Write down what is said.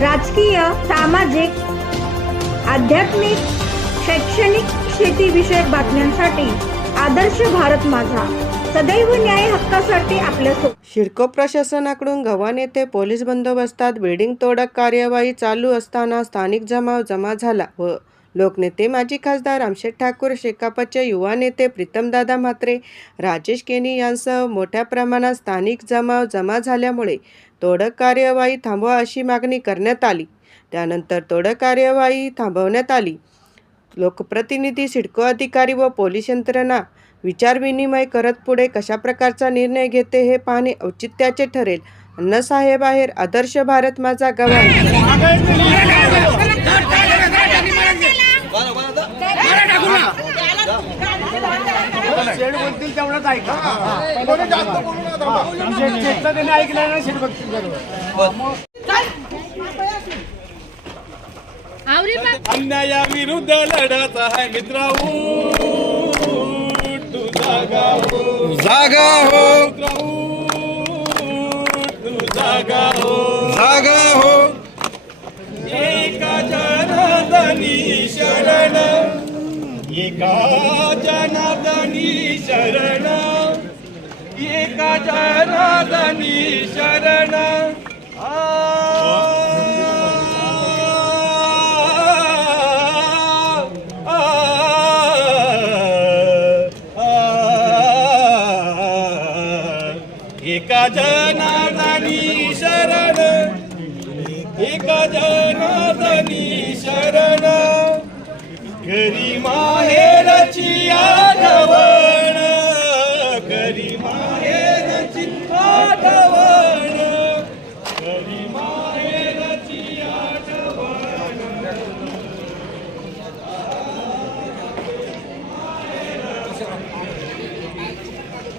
राजकीय सामाजिक आध्यात्मिक शैक्षणिक शेतीविषयक बातम्यांसाठी आदर्श भारत माझा. सदैव न्याय हक्कासाठी आपल्या शिडको प्रशासनाकडून गव्हाण येथे पोलीस बंदोबस्तात बिल्डिंग तोडक कार्यवाही चालू असताना स्थानिक जमाव जमा झाला व लोकनेते माजी खासदार रामशेठ ठाकूर शेकापचे युवा नेते प्रीतमदादा म्हात्रे राजेश केनी यांसह मोठ्या प्रमाणात स्थानिक जमाव जमा झाल्यामुळे तोडक कार्यवाही थांबवा अशी मागणी करण्यात आली. त्यानंतर तोडक कार्यवाही थांबवण्यात आली. लोकप्रतिनिधी सिडको अधिकारी व पोलीस यंत्रणा विचारविनिमय करत पुढे कशा प्रकारचा निर्णय घेते हे पाहणे औचित्याचे ठरेल. अण्णासाहेब आहेर आदर्श भारत माझा गवाह शेड बोलतील तेवढंच ऐका. शेड- शेडचं त्याने ऐकलं ना शेड बघतील अन्यायाविरुद्ध लढत आहे मित्रा उठ तू जागा हो. जागा हो. तू जागा हो. जागा हो. एका जनार्दनी शरण एका जनादनी शरण. एका जनादनी शरण. आ, एका जनार्दनी शरण. एका जनार्दनी शरण. मेरी माहेरची आठवण